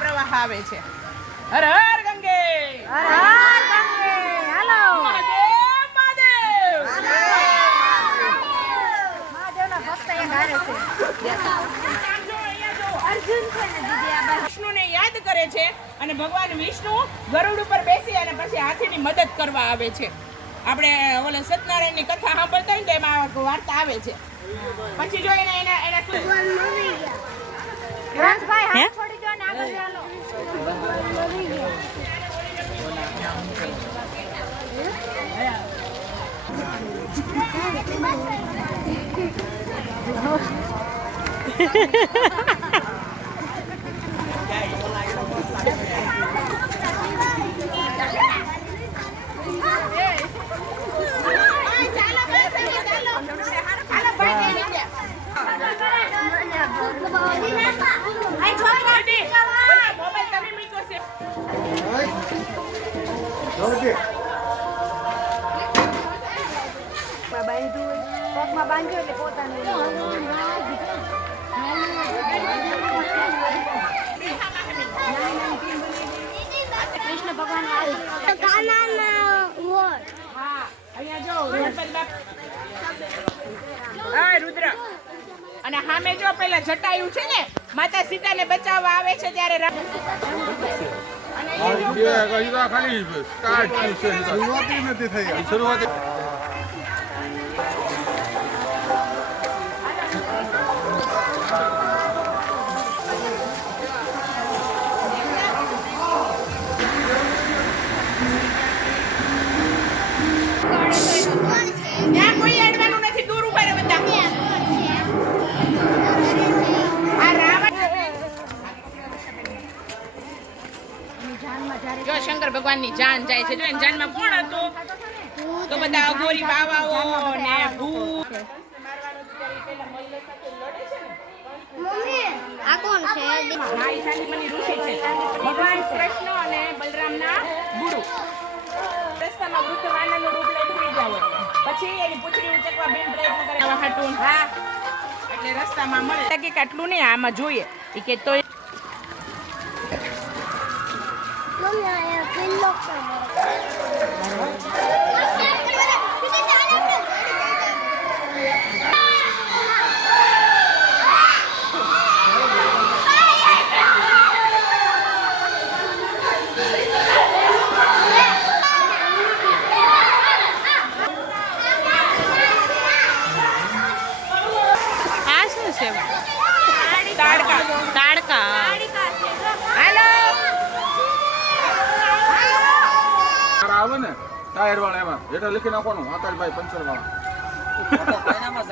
પ્રવાહ આવે છે. હર હર ગંગે, હર હર ગંગે. હાલો મહાદેવ મહાદેવ. મહાદેવના ભક્ત એ ગારે છે. અર્જુન છે ને દીદી આ વિષ્ણુને યાદ કરે છે અને ભગવાન વિષ્ણુ ગરુડ ઉપર બેસી અને પછી હાથીની મદદ કરવા આવે છે. આપણે ઓલા સત્યનારાયણની કથા સાંભળતા હોય તો એમાં વાર્તા આવે છે. પછી જો એના રાજભાઈ હાથ છોડી દો ને આગળ ચાલો. પગમાં બાંધ્યો એટલે પોતાનું કૃષ્ણ ભગવાન રુદ્ર અને સામે જો પેલા જટાયુ છે ને માતા સીતાને બચાવવા આવે છે ત્યારે શરૂઆત જો શંકર ભગવાનની જાન જાય છે. જો એની જાનમાં કોણ હતું? તો બધા અઘોરી બાવાઓ ને ભૂત. આ કોણ છે? ભગવાન કૃષ્ણ અને બલરામના ગુરુ. રસ્તામાં વૃદ્ધ વાનરનું રૂપ લઈ થઈ જાવ પછી એની પૂંછડી ઉચકવા બેન પ્રયત્ન કરે હાટું. હા એટલે રસ્તામાં મળે કે આટલું નહીં આમાં જોઈએ કે તો આવે ને ટાયર વાળા એમાં એટલે લખી નાખવાનું આકાશભાઈ પંચર વાળા